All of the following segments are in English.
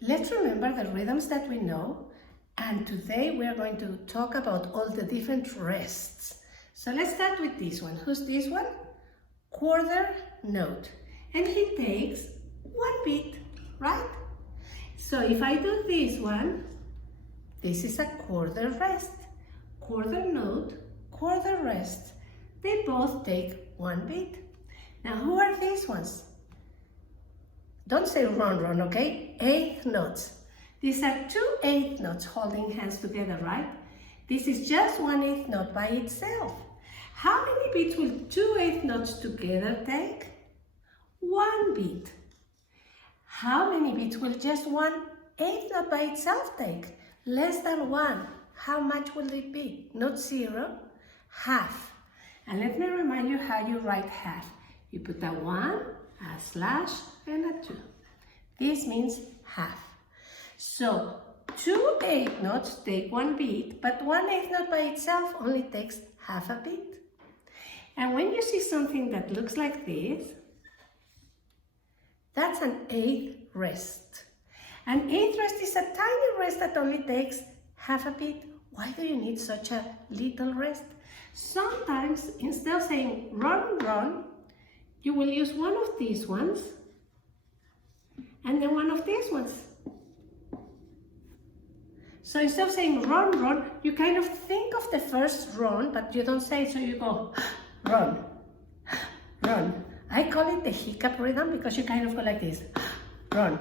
Let's remember the rhythms that we know, and today we are going to talk about all the different rests. So let's start with this one. Who's this one? Quarter note. And he takes one beat, right? So if I do this one, this is a quarter rest. Quarter note, quarter rest. They both take one beat. Now who are these ones? Don't say run, run, okay? Eighth notes. These are two eighth notes holding hands together, right? This is just one eighth note by itself. How many beats will two eighth notes together take? One beat. How many beats will just one eighth note by itself take? Less than one. How much will it be? Not zero, half. And let me remind you how you write half. You put a 1, a slash, and a 2. This means half. So, two eighth notes take one beat, but one eighth note by itself only takes half a beat. And when you see something that looks like this, that's an eighth rest. An eighth rest is a tiny rest that only takes half a beat. Why do you need such a little rest? Sometimes, instead of saying run, run, you will use one of these ones and then one of these ones. So instead of saying run, run, you kind of think of the first run, but you don't say it, so you go run, run. I call it the hiccup rhythm because you kind of go like this. Run,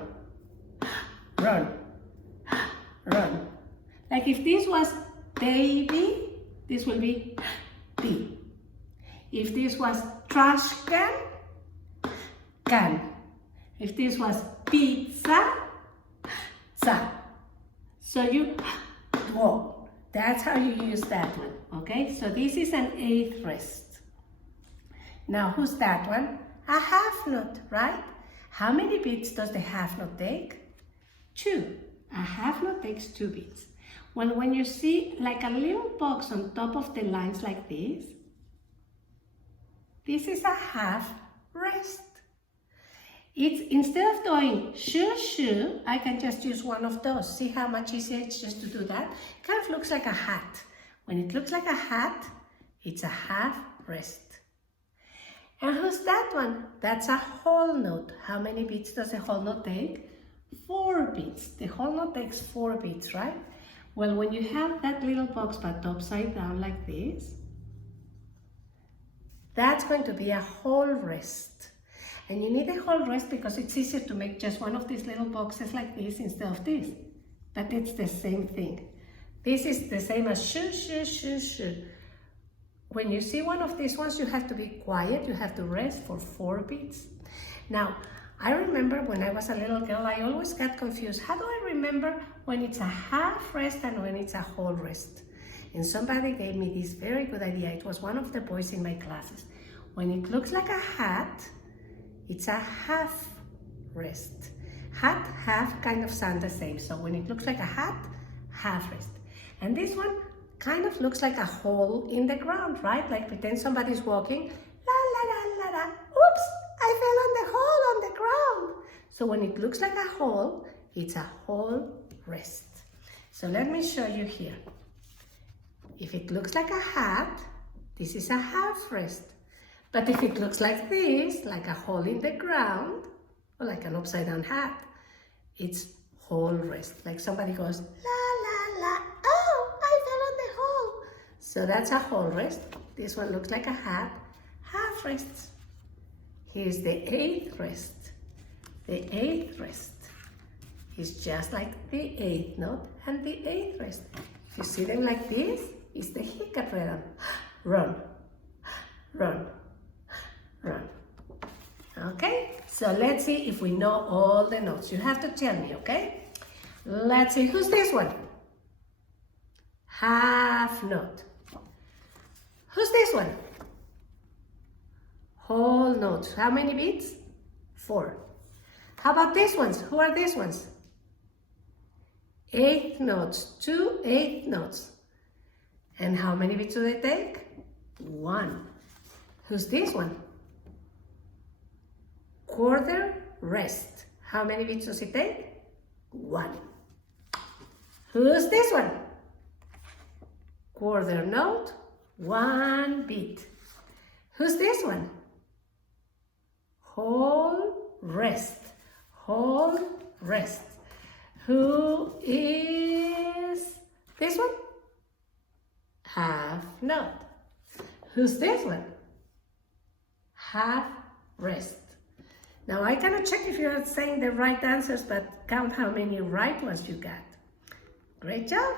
run, run. Like if this was baby, this will be B. If this was trash can, can. If this was pizza, za. So you, whoa, that's how you use that one, okay? So this is an eighth rest. Now who's that one? A half note, right? How many beats does the half note take? 2. A half note takes 2 beats. Well, when you see like a little box on top of the lines like this is a half rest. It's instead of going shoo shoo, I can just use one of those. See how much easier it's just to do that? It kind of looks like a hat. When it looks like a hat, it's a half rest. And who's that one? That's a whole note. How many beats does a whole note take? 4 beats. The whole note takes 4 beats, right? Well, when you have that little box but upside down like this, that's going to be a whole rest. And you need a whole rest because it's easier to make just one of these little boxes like this instead of this. But it's the same thing. This is the same as shoo, shoo, shoo, shoo. When you see one of these ones, you have to be quiet. You have to rest for 4 beats. Now, I remember when I was a little girl, I always got confused. How do I remember when it's a half rest and when it's a whole rest? And somebody gave me this very good idea. It was one of the boys in my classes. When it looks like a hat, it's a half rest. Hat, half kind of sound the same. So when it looks like a hat, half rest. And this one kind of looks like a hole in the ground, right? Like pretend somebody's walking, la la la la la, oops, I fell on the hole on the ground. So when it looks like a hole, it's a whole rest. So let me show you here. If it looks like a hat, this is a half rest. But if it looks like this, like a hole in the ground, or like an upside down hat, it's whole rest. Like somebody goes, la la la, oh, I fell on the hole. So that's a whole rest. This one looks like a hat, half rests. Here's the eighth rest. The eighth rest is just like the eighth note and the eighth rest. If you see them like this, it's the hiccup rhythm. Run, run, run. Okay, so let's see if we know all the notes. You have to tell me, okay? Let's see, who's this one? Half note. Who's this one? Whole notes. How many beats? 4. How about these ones? Who are these ones? Eighth notes. 2 eighth notes. And how many beats do they take? 1. Who's this one? Quarter rest. How many beats does it take? 1. Who's this one? Quarter note, 1 beat. Who's this one? Whole rest, whole rest. Who is this one? Half note. Who's this one? Half rest. Now I cannot check if you are saying the right answers, but count how many right ones you got. Great job.